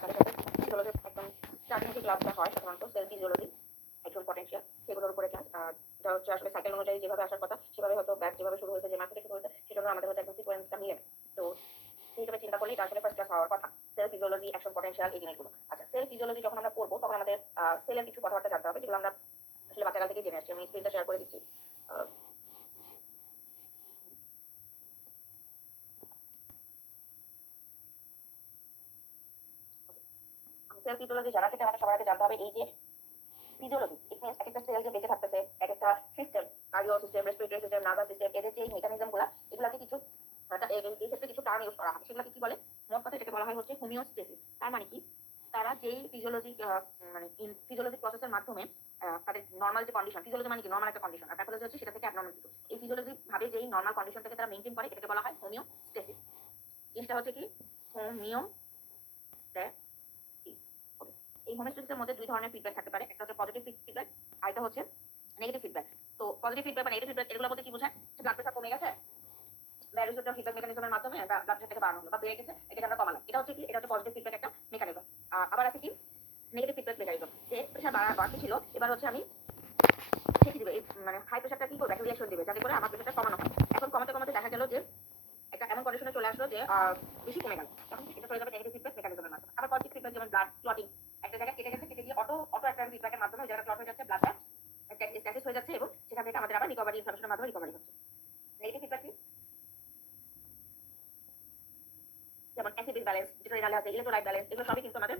তাদের সাথে ফিজিওলজি একদম স্টার্টিং যে ক্লাসটা হয় সাধারণত সেল ফিজিওলজি অ্যাকচুয়াল পটেনশিয়াল সেগুলোর উপরে ক্লাস। এটা হচ্ছে আসলে সাইকেল অনুযায়ী যেভাবে আসার কথা সেভাবে হয়তো ব্যাচ যেভাবে শুরু হয়েছে যে মাস থেকে শুরু হয়েছে সেজন্য আমাদের হচ্ছে একদম সিকোয়েন্সটা মিলে না। তো সেই হিসেবে চিন্তা করলে এটা আসলে ফার্স্ট ক্লাস হওয়ার কথা। সেল ফিজিওলজি, অ্যাকশন পটেনশিয়াল এই জিনিসগুলো। আচ্ছা, সেল ফিজিওলজি যখন আমরা পড়বো তখন আমাদের সেলের কিছু কথাবার্তা জানতে হবে যেগুলো আমরা আসলে বাচ্চাকাল থেকে জেনে আসছি। আমি স্ক্রিনটা শেয়ার করে দিচ্ছি। সেল ফিজিওলজি জানা থেকে আমাদের সবার আগে জানতে হবে এই যে ফিজিওলজি, ইট মিনস একটা সেল যে বেঁচে থাকতেছে, একটা system, cardio system, respiratory system, nervous system, এদের যে মেকানিজম গুলা এগুলাকে কিছু এই ক্ষেত্রে কিছু টার্ম ইউজ করা হয়। সেগুলোকে কি বলে? মোট কথা এটাকে বলা হয় হচ্ছে হোমিওস্টেসিস। তার মানে কি? তারা যেই ফিজিওলজি মানে ফিজিওলজিক প্রসেসের মাধ্যমে তাদের নর্মাল যে কন্ডিশন, ফিজিওলজি মানে কি নর্মাল একটা কন্ডিশন, আর প্যাথোলজি হচ্ছে সেটা থেকে অ্যাবনর্মাল কিছু। এই ফিজিওলজি ভাবে যেই নর্মাল কন্ডিশনটাকে তারা মেইনটেইন করে এটাকে বলা হয় হোমিওস্টেসিস। জিনিসটা হচ্ছে কি হোমিওস্টেসিস। এই হোমিওস্টেসিসের মধ্যে দুই ধরনের ফিডব্যাক থাকতে পারে। একটা হচ্ছে পজিটিভ ফিডব্যাক, আর একটা হচ্ছে নেগেটিভ ফিডব্যাক। তো পজিটিভ ফিডব্যাক বা নেগেটিভ ফিডব্যাক এগুলো বলতে কি বোঝায়? যে ব্লাড প্রেশার কমে গেছে, ভ্যারিয়েশন ফিডব্যাক মেকানিজমের মাধ্যমে ব্লাড প্রেশার থেকে বাড়ানো হলো বা বেড়ে গেছে, এটাকে আমরা কমালাম। এটা হচ্ছে কি? এটা হচ্ছে পজিটিভ ফিডব্যাক একটা মেকানিজম। আবার আছে কি নেগেটিভ ফিডব্যাক মেকানিজম, যে প্রেশার বাড়তি ছিল, এবার হচ্ছে আমি ছেঁকে দিবে, মানে হাই প্রেশারটা কি করবে? একটা রিঅ্যাকশন দিবে যাতে করে আমার প্রেশারটা কমানো হয়। এখন কমাতে কমাতে দেখা গেল যে একটা এমন কন্ডিশনে চলে আসলো যে বেশি কমে গেল, তখন এটা চলে যাবে নেগেটিভ ফিডব্যাক মেকানিজমের মাধ্যমে। আবার পজিটিভ ফিডব্যাক যেমন ব্লাড ক্লটিং, একটা জায়গায় কেটে গেছে, কেটে গিয়ে অটো একটা ফিডব্যাকের মাধ্যমে ওই জায়গাটা ক্লট হয়ে যাচ্ছে, ব্লাডটা স্ট্যাসিস হয়ে যাচ্ছে এবং সেখান থেকে আমাদের আবার রিকভারি ইনফরমেশনের মাধ্যমে রিকভারি হচ্ছে। নেগেটিভ ফিডব্যাক কি? যেমন অ্যাসিড ব্যালেন্স, যেটা রেনালে আছে, ইলেক্ট্রোলাইট ব্যালেন্স, এগুলো সবই কিন্তু আমাদের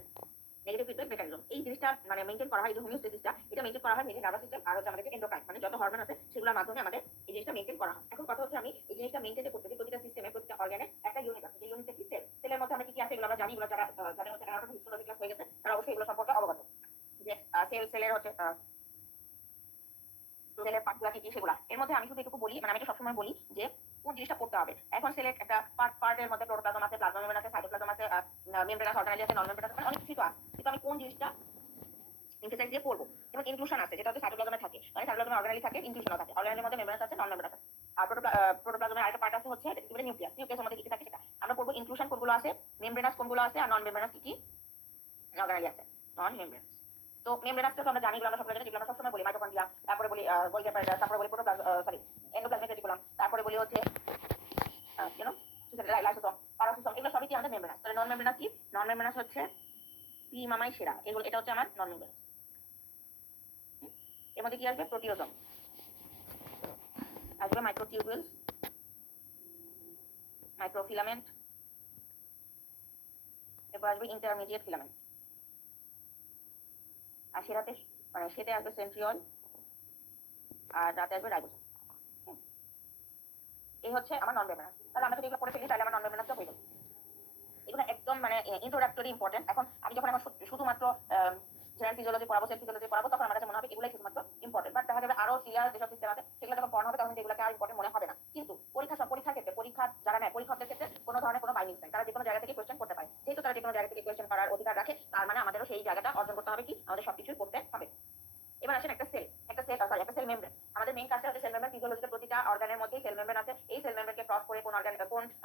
নেগেটিভ ফিডব্যাক মেকানিজম। এই জিনিসটা মানে মেইনটেইন করা হয়, এই যে হোমিওস্টেসিসটা, এটা মেইনটেইন করা হয় মেইনলি নার্ভাস সিস্টেম আর হচ্ছে আমাদের যে এন্ডোক্রাইন, মানে যত হরমোন আছে সেগুলোর মাধ্যমে আমাদের এই জিনিসটা মেইনটেইন করা হয়। এখন কথা হচ্ছে আমি এই জিনিসটা মেইনটেইন করতে গিয়ে প্রতিটা সিস্টেমে, প্রতিটা অর্গানে একটা ইউনিট আছে, যে ইউনিটটা কি? সেল। সেলের মধ্যে আমরা কি কি আছে এগুলো আমরা জানি, এগুলো যারা যাদের হচ্ছে অ্যানাটমি হিস্টোলজি ক্লাস হয়ে গেছে তারা অবশ্যই এগুলো সম্পর্কে অবগত, যে সেলের হচ্ছে সেলের পার্টগুলো কি কি সেগুলো। এর মধ্যে আমি শুধু এটুকু বলি, মানে আমি এটা সবসময় বলি যে কোন জিনিসটা করতে হবে। এখন সেলের একটা পার্টের মধ্যে প্রোটোপ্লাজম আছে, প্লাজমা মেমব্রেন আছে, সাইটোপ্লাজম আছে, মেমব্রেনাস অর্গানেলি আছে, নন মেমব্রেনাস আছে, মানে অনেক কিছু তো আছে। কিন্তু আমি কোন জিনিসটা এমফাসাইজ দিয়ে পড়বো? যেমন ইনক্লুশন আছে, যেটা হচ্ছে সাইটোপ্লাজমে থাকে, মানে সাইটোপ্লাজমে অর্গানেলি থাকে, ইনক্লুশনও থাকে, অর্গানেলের মধ্যে মেমব্রেনাস আছে, নন মেমব্রেনাস আছে। আর প্রোটোপ্লাজমের আরেকটা পার্ট আছে হচ্ছে নিউক্লিয়াস। নিউক্লিয়াসের মধ্যে কি কি থাকে সেটা আমরা পড়বো। ইনক্লুশন কোনগুলো আছে, মেমব্রেনাস কোনগুলো আছে, আর নন মেমব্রেনাস কি কি অর্গানেলি আছে, নন মেমব্রেনাস। তো মেমব্রেনাসটা তো আমরা জানি, আমরা সবসময় জানি, যেগুলো আমরা সবসময় বলি মাইটোকন্ড্রিয়া, তারপরে বলি গোলজি অ্যাপারাটাস, তারপরে বলি এন্ডোপ্লাজমিক রেটিকুলাম, তারপরে বলি হচ্ছে লাইসোসোম, পারাসিসোম, এগুলো সবই কি আমাদের মেমব্রেনাস। তাহলে নন মেমব্রেনাস কি? নন মেমব্রেনাস হচ্ছে পি মামাই সেরা, এগুলো এটা হচ্ছে আমার নন মেমব্রেনাস। এর মধ্যে কি আসবে? প্রোটিওজোম আসবে, মাইক্রোটিউবুলস, মাইক্রোফিলামেন্ট, এরপর আসবে ইন্টারমিডিয়েট ফিলামেন্ট, আর সেরাতে মানে সেতে আসবে সেন্ট্রিওল, আর রাতে আসবে রাইবোসোম। এই হচ্ছে আমার নন মেমব্রেনাস। তাহলে আমরা যদি এগুলো পড়ে ফেলি তাহলে আমার নন মেমব্রেনাসটা হয়ে যাবে। এগুলো একদম মানে ইন্ট্রোডাক্টরি ইম্পর্টেন্ট। এখন আমি যখন আমার শুধুমাত্র জেনারেল ফিজিওলজি পড়াবো, সেল ফিজিওলজি পড়াবো, তখন আমার কাছে মনে হবে এগুলাই শুধুমাত্র ইম্পর্টেন্ট। বাট দেখা যাবে আরো সিরিয়াস যেসব সিস্টেম আছে সেগুলো যখন পড়ানো হবে তখন এগুলোকে আর ইম্পর্টেন্ট মনে হবে না। কিন্তু পরীক্ষার ক্ষেত্রে, পরীক্ষা যারা নেয়, পরীক্ষকদের ক্ষেত্রে কোনো ধরনের কোনো বাইন্ডিং নাই, তারা যে কোনো জায়গা থেকে কোয়েশ্চেন করতে পারে। যেহেতু তারা যে কোনো জায়গা থেকে কোয়েশ্চেন করার অধিকার রাখে, তার মানে আমাদেরও সেই জায়গাটা অর্জন করতে হবে, কি আমাদের সবকিছুই করতে হবে। এবার আসেন একটা সেল মেমব্রেন। আমাদের মেইন কাজটা হচ্ছে সেল মেমব্রেন। ফিজিওলজিতে প্রতিটা অর্গানের মধ্যেই সেল মেমব্রেন আছে। এই সেল মেমব্রেনকে ক্রস করে কোন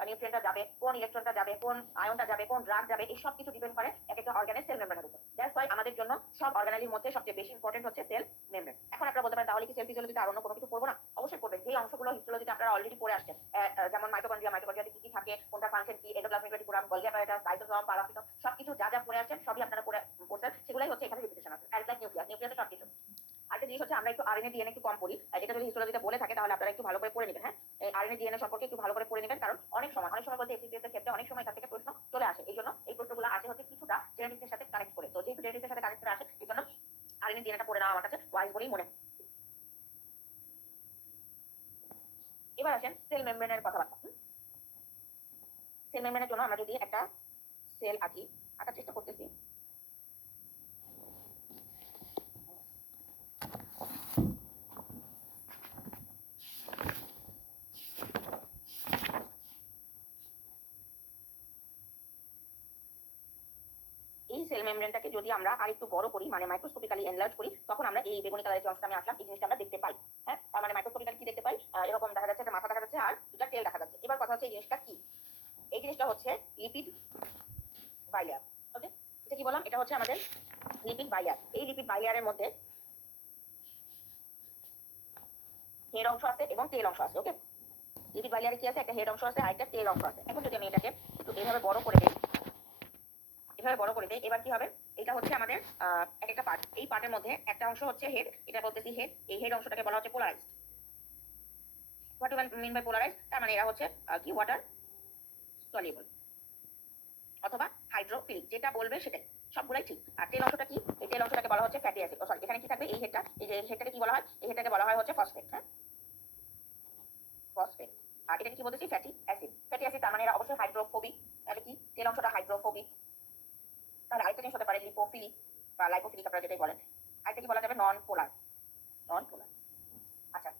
নিউট্রিয়েন্টটা যাবে, কোন ইলেকট্রনটা যাবে, কোন আয়নটা যাবে, কোন ড্রাগ যাবে, এই সব কিছু ডিপেন্ড করে এক একটা অর্গানের সেল মেমব্রেনের উপর। দ্যাটস ওয়াই আমাদের জন্য সব অর্গানালির মধ্যে সবচেয়ে বেশি ইম্পর্টেন্ট হচ্ছে সেল মেমব্রেন। এখন আপনারা বলতে পারেন তাহলে কি সেল ফিজিওলজিতে আর অন্য কোনো কিছু পড়বো না? অবশ্যই পড়বেন। যে অংশগুলো হিস্টোলজিতে আপনারা অলরেডি পড়ে আসছেন, যেমন মাইটোকন্ড্রিয়াতে কি কি থাকে, কোনটা ফাংশন কি, endoplasmic reticulum, Golgi apparatus, lysosome, peroxisome, সবকিছু যা যা পড়ে আসছেন সবই আপনারা পড়ছেন। সেগুলাই হচ্ছে এখানে রিপিটেশন আছে। অ্যাজ লাইক নিউক্লিয়াসে সবকিছু। আরেকটা জিনিস হচ্ছে আমরা একটু আরএনএ ডিএনএ একটু কম পড়ি, এটা যদি হিস্টোলজিতে বলে থাকে তাহলে আপনারা একটু ভালো করে পড়ে নেবেন। হ্যাঁ, এই আরএনএ ডিএনএ সম্পর্কে একটু ভালো করে পড়ে নেবেন, কারণ অনেক সময় বলতে এসিপিএস এর ক্ষেত্রে অনেক সময় এখান থেকে প্রশ্ন চলে আসে। এই জন্য এই প্রশ্নগুলো আসে হচ্ছে কিছুটা জেনেটিক্সের সাথে কানেক্ট করে। তো যেহেতু জেনেটিক্সের সাথে কানেক্ট করে আসে, এই জন্য আরএনএ ডিএনএটা পড়ে নেওয়া আমার কাছে ওয়াইজ বলেই মনে হয়। এবার আসেন সেল মেমব্রেনের কথাবার্তা। সেল মেমব্রেনের জন্য আমরা যদি একটা সেল আঁকার চেষ্টা করতেছি। এই সেল মেমব্রেনটাকে যদি আমরা আরেকটু বড় করি, মানে মাইক্রোস্কোপিক্যালি এনলার্জ করি, তখন আমরা এই বেগুনি কালারের যে অংশটা আমি আঁকলাম এই জিনিসটা আমরা দেখতে পাই। হ্যাঁ, তার মানে মাইক্রোস্কোপিক্যালি কি দেখতে পাই? এরকম দেখা যাচ্ছে, একটা মাথা দেখা যাচ্ছে আর দুটা টেল দেখা যাচ্ছে। এবার কথা হচ্ছে এই জিনিসটা কি? এই জিনিসটা হচ্ছে লিপিড বাইলেয়ার। ওকে, কি বললাম, এটা হচ্ছে আমাদের লিপিড বাইলার। এই লিপিড বাইলারের মধ্যে হেড অংশ আছে এবং টেল অংশ আছে। ওকে, লিপিড বাইলারে কি আছে, একটা হেড অংশ আছে আর একটা টেল অংশ আছে। এখন যদি আমি এটাকে একটু এইভাবে বড় করে দিই, এভাবে বড় করে দিই, এবার কি হবে, এটা হচ্ছে আমাদের এক একটা পার্ট। এই পার্টের মধ্যে একটা অংশ হচ্ছে হেড, এটা বলতেছি হেড। এই হেড অংশটাকে বলা হচ্ছে polarized. What do mean by polarized? তার মানে এরা হচ্ছে কি ওয়াটার সলিউবল অথবা হাইড্রোফিলিক, যেটা বলবে সেটাই, সবগুলাই ঠিক। আর তেল অংশটা কি, এই তেল অংশটাকে বলা হচ্ছে ফ্যাটি অ্যাসিড। সরি, এখানে কি থাকবে, এই হেডটা, এই যে হেডটাকে কি বলা হয়, এই হেডটাকে বলা হয় হচ্ছে ফসফেট। হ্যাঁ, ফসফেট। আর এটাকে কি বলতেছি, ফ্যাটি অ্যাসিড। ফ্যাটি অ্যাসিড তার মানে এরা অবশ্যই হাইড্রোফোবিক। তাহলে কি, তেল অংশটা হাইড্রোফোবিক। তাহলে আরেকটা জিনিস হতে পারে লিপোফিলিক বা লাইপোফিলিক, আপনারা যেটাই বলেন। আরেকটা কি বলা যাবে, নন পোলার। নন পোলার। আচ্ছা,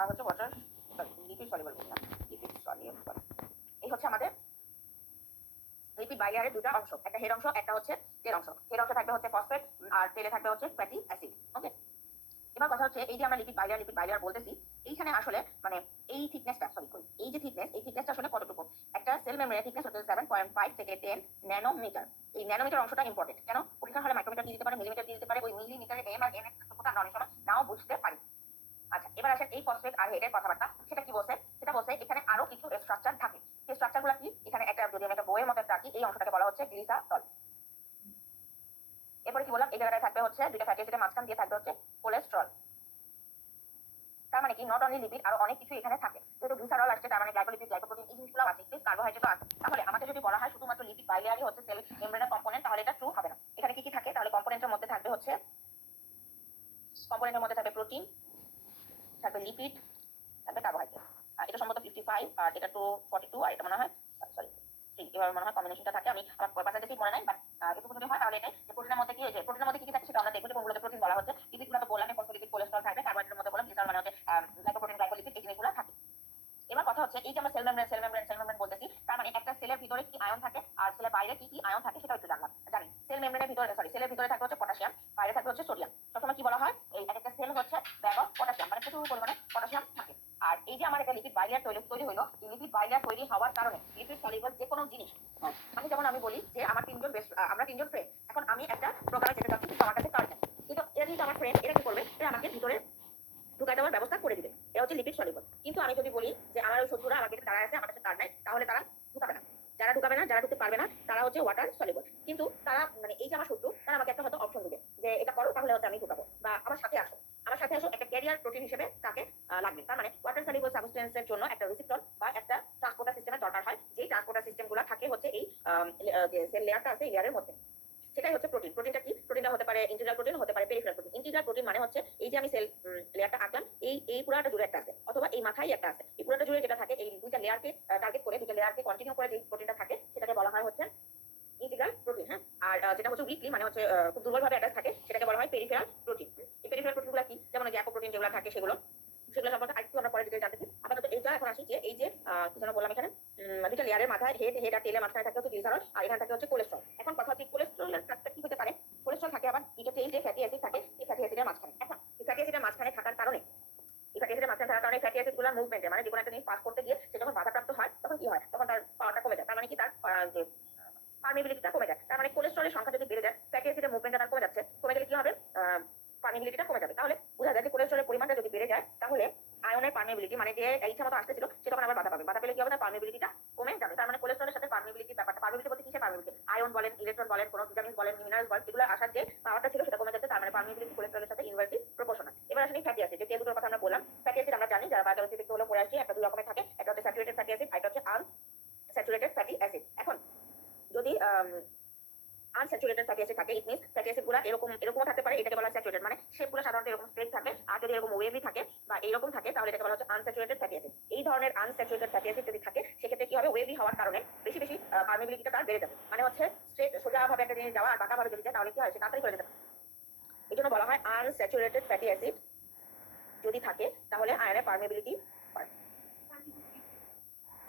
আর হচ্ছে ওয়াটার সরি লিপিড সলিউবল বললাম, লিপিড সলিউবল। এই হচ্ছে আমাদের লিপিড বাইলারের দুটো অংশ, একটা হেড অংশ, একটা হচ্ছে টেল অংশ। হেড অংশ থাকবে হচ্ছে ফসফেট আর টেলে থাকবে হচ্ছে ফ্যাটি অ্যাসিড। ওকে, এবার কথা হচ্ছে এই যে আমরা লিপিড বাইলার বলতেছি, এইখানে আসলে মানে এই থিকনেসটা, সরি এই যে থিকনেস, এই থিকনেসটা আসলে কতটুকু? একটা সেল মেমব্রেনের থিকনেস হচ্ছে 7.5 থেকে 10 ন্যানোমিটার। এই ন্যানোমিটার অংশটা ইম্পর্টেন্ট। কেন? পরীক্ষা হলে মাইক্রোমিটার দিয়ে দিতে পারে, মিলিমিটার দিয়ে দিতে পারে, ওই মিলিমিটারে এম আর এন এর পার্থক্যটা আমরা অনেক সময় নাও বুঝতে পারি। আচ্ছা, এবার আসেন এই ফসফেট আর হেডের কথাবার্তা। সেটা কি বলছে? সেটা বলছে এখানে আরো কিছু স্ট্রাকচার থাকে। সেই স্ট্রাকচারগুলো কি, এখানে একটা যদি আমি একটা বইয়ের মতো একটা আঁকি, এই অংশটাকে বলা হচ্ছে গ্লিসারল। এরপরে কি বললাম, এই জায়গাটায় থাকবে হচ্ছে দুইটা ফ্যাটি অ্যাসিডের মাঝখান দিয়ে থাকবে হচ্ছে কোলেস্টেরল। তার মানে কি, নট অনলি লিপিড, আরো অনেক কিছু এখানে থাকে। যেহেতু গ্লিসারল আসছে, তার মানে গ্লাইকোলিপিড, গ্লাইকোপ্রোটিন, এই জিনিসগুলো আছে, প্লাস কার্বোহাইড্রেটও আছে। তাহলে আমাকে যদি বলা হয় শুধুমাত্র লিপিড বাইলারই হচ্ছে সেল মেমব্রেনের কম্পোনেন্ট, তাহলে এটা ট্রু হবে না। এখানে কি কি থাকে, তাহলে কম্পোনেন্টের মধ্যে থাকবে হচ্ছে, কম্পোনেন্টের মধ্যে থাকবে প্রোটিন, থাকবে লিপিড, থাকবে কার্বোহাইড্রেট। এটা সম্ভবত 55 আর এটা 242 আর এটা মনে হয় সরি ঠিক, এবার মনে হয় কম্বিনেশনটা থাকে। আমি আমার পার্সেন্টেজ ঠিক মনে নাই, বাট এটুকু যদি হয় তাহলে এটা যে প্রোটিনের মধ্যে কি, যে প্রোটিনের মধ্যে কি কি থাকে সেটা আমরা দেখব, যে কোনগুলোতে প্রোটিন বলা হচ্ছে। লিপিডগুলো তো বললাম, ফসফোলিপিড, কোলেস্টেরল থাকবে। কার্বোহাইড্রেটের মধ্যে বললাম গ্লিসারল মানে হচ্ছে গ্লাইকোপ্রোটিন, গ্লাইকোলিপিড, এই জিনিসগুলো থাকে। এবার কথা হচ্ছে এই যে আমরা সেল মেমব্রেন বলতেছি, তার মানে একটা সেলের ভিতরে কি আয়ন থাকে আর সেলের বাইরে কি কি আয়ন থাকে সেটা একটু জানলাম। জানি সেল মেমব্রেনের ভিতরে, সরি সেলের ভিতরে থাকবে হচ্ছে পটাশিয়াম, বাইরে থাকবে হচ্ছে সোডিয়াম। সবসময় কি বলা হয়, এই একটা সেল হচ্ছে ব্যাগ অফ পটাশিয়াম, মানে প্রচুর পরিমাণে পটাশিয়াম থাকে। আর এই যে আমার একটা লিপিড বাইলার তৈরি হলো, এই লিপিড বাইলার তৈরি হওয়ার কারণে লিপিড সলিউবল যে কোনো জিনিস, আমি যেমন আমি বলি যে আমার আমরা তিনজন ফ্রেন্ড, এখন আমি একটা প্রোগ্রামে যেতে চাচ্ছি, কিন্তু আমার কাছে কার্ড নেই, কিন্তু এরা যেহেতু আমার ফ্রেন্ড, এরা কি করবে, এরা আমাকে ভিতরে ঢুকাই দেওয়ার ব্যবস্থা করে দিবে। এটা হচ্ছে লিপিড সলিউবল। কিন্তু আমি যদি বলি যে আমার ওই শত্রুরা আমার কাছে দাঁড়ায় আছে, আমার কাছে কার্ড নাই, তাহলে তারা ঢুকাবে না। যারা ঢুকাবে না, যারা ঢুকতে পারবে না, তারা হচ্ছে ওয়াটার সলিউবল। কিন্তু তারা মানে এই যে আমার শত্রু, তারা আমাকে একটা হয়তো অপশন দিবে যে এটা করো, তাহলে হচ্ছে আমি ঢুকাবো, বা আমার সাথে আসো, আমার সাথে আসো, একটা ক্যারিয়ার প্রোটিন হিসেবে তাকে লাগবে। তার মানে ওয়াটার সলিউবল সাবস্টেন্সের জন্য একটা রিসেপ্টর বা একটা ট্রান্সপোর্টার সিস্টেমের দরকার হয়, যেই ট্রান্সপোর্টার সিস্টেমগুলো থাকে হচ্ছে এই যে সেল লেয়ারটা আছে, এই লেয়ারের মধ্যে। সেটাই হচ্ছে প্রোটিন। প্রোটিনটা কি, প্রোটিনটা হতে পারে ইন্টিগ্রাল প্রোটিন, হতে পারে পেরিফেরাল প্রোটিন। ইন্টিগ্রাল প্রোটিন মানে হচ্ছে এই যে আমি সেল লেয়ারটা আঁকলাম, এই পুরাটা জুড়ে একটা আছে, অথবা এই মাথায় একটা আছে, এই পুরাটা জুড়ে যেটা থাকে, এই দুইটা লেয়ারকে টার্গেট করে, দুইটা লেয়ারকে কন্টিনিউ করে যে প্রোটিনটা থাকে, সেটাকে বলা হয় হচ্ছে ইন্টিগ্রাল প্রোটিন। হ্যাঁ, আর যেটা হচ্ছে উইকলি মানে হচ্ছে খুব দুর্বলভাবে অ্যাটাচ থাকে, সেটাকে বলা হয় পেরিফেরাল প্রোটিন। এই পেরিফেরাল প্রোটিনগুলো কি, যেমন গ্যাকো প্রোটিন যেগুলো থাকে সেগুলো সম্পর্কে আরেকটু আমরা পরে ডিটেইল জানতেছি। আপাতত এইটা এখন আসি যে এই যে কি যেন বললাম, এখানে দুইটা লেয়ারের মাথায় হেড আর টেলের মাঝখানে থাকে হচ্ছে গ্লিসারল, আর এখানে থাকে হচ্ছে কোলেস্টেরল। এখন কথা হচ্ছে কোলেস্টেরলের কাজটা কি হতে পারে, কোলেস্টেরল থাকে আবার দুইটা টেল যে ফ্যাটি অ্যাসিড থাকে, এই ফ্যাটি অ্যাসিডের মাঝখানে। এখন এই ফ্যাটি অ্যাসিডের মাঝখানে থাকার কারণে, এই ফ্যাটি অ্যাসিডের মাঝখানে থাকার কারণে ফ্যাটি অ্যাসিডগুলোর মুভমেন্টে, মানে যে কোনো একটা জিনিস পাস করতে গিয়ে সে যখন বাধাপ্রাপ্ত হয়, তখন কি হয়, তখন তার পাওয়ারটা কমে যায়। তার মানে কি, তার যে পারমিবিলিটিটা কমে যায়। তার মানে কোলেস্টেরলের সংখ্যা যদি বেড়ে যায়, ফ্যাটি অ্যাসিডের মুভমেন্টটা তার কমে যাচ্ছে, কমে গেলে কি হবে, পারমিবিলিটিটা কমে যাবে। তাহলে বোঝা যায় যে কোলেস্টেরলের পরিমাণটা যদি বেড়ে যায়, তাহলে আয়নের পারমিবিলিটি, মানে যে ইচ্ছা মতো আসতেছিল সে তখন আবার বাধা পাবে। বাধা পেলে কি হবে, তার পারমিবিলিটিটা কমে যাবে। তার মানে কোলেস্টেরলের সাথে পারমিবিলিটির ব্যাপারটা, পারমিবিলিটি বলতে কিসের পারমিবিলিটি, আয়ন বলেন, ইলেকট্রন বলেন, কোনো ভিটামিন বলেন, মিনারেলস বলেন, এগুলো আসার যে পাওয়ারটা ছিল সেটা কমে যাচ্ছে। তার মানে পারমিবিলিটি কোলেস্টেরলের সাথে ইনভার্সলি প্রপোর্শনাল। এবার আসলে ফ্যাটি অ্যাসিড, যে তেল দুটোর কথা আমরা বললাম, ফ্যাটি অ্যাসিড আমরা জানি, যারা বায়োলজি থেকে হলো পড়ে আসছি, একটা দুই রকমের থাকে, একটা হচ্ছে স্যাচুরেটেড ফ্যাটি অ্যাসিড, একটা হচ্ছে আনস্যাচুরেটেড ফ্যাটি অ্যাসিড। এখন যদি আনস্যাচুরেটেড ফ্যাটি অ্যাসিড থাকে, ইট মিন্স ফ্যাটি অ্যাসিডগুলো এরকমও থাকতে পারে, এটাকে বলা হয় স্যাচুরেটেড, মানে শেপগুলো সাধারণত এরকম স্ট্রেট থাকে। আর যদি এরকম ওয়েভি থাকে বা এরকম থাকে, তাহলে এটাকে বলা হচ্ছে আনস্যাচুরেটেড ফ্যাটি অ্যাসিড। এই ধরনের আনস্যাচুরেটেড ফ্যাটি অ্যাসিড যদি থাকে, সেক্ষেত্রে কি হবে, ওয়েভি হওয়ার কারণে বেশি বেশি পারমিবিলিটিটা তার বেড়ে যাবে। মানে হচ্ছে স্ট্রেট সোজাভাবে একটা জিনিস যাওয়া আর বাঁকাভাবে যদি যায়, তাহলে কি হয়, সে তাড়াতাড়ি করে যেতে পারে। এই জন্য বলা হয় আনস্যাচুরেটেড ফ্যাটি অ্যাসিড যদি থাকে, তাহলে আয়নের পারমিবিলিটি বাড়ে।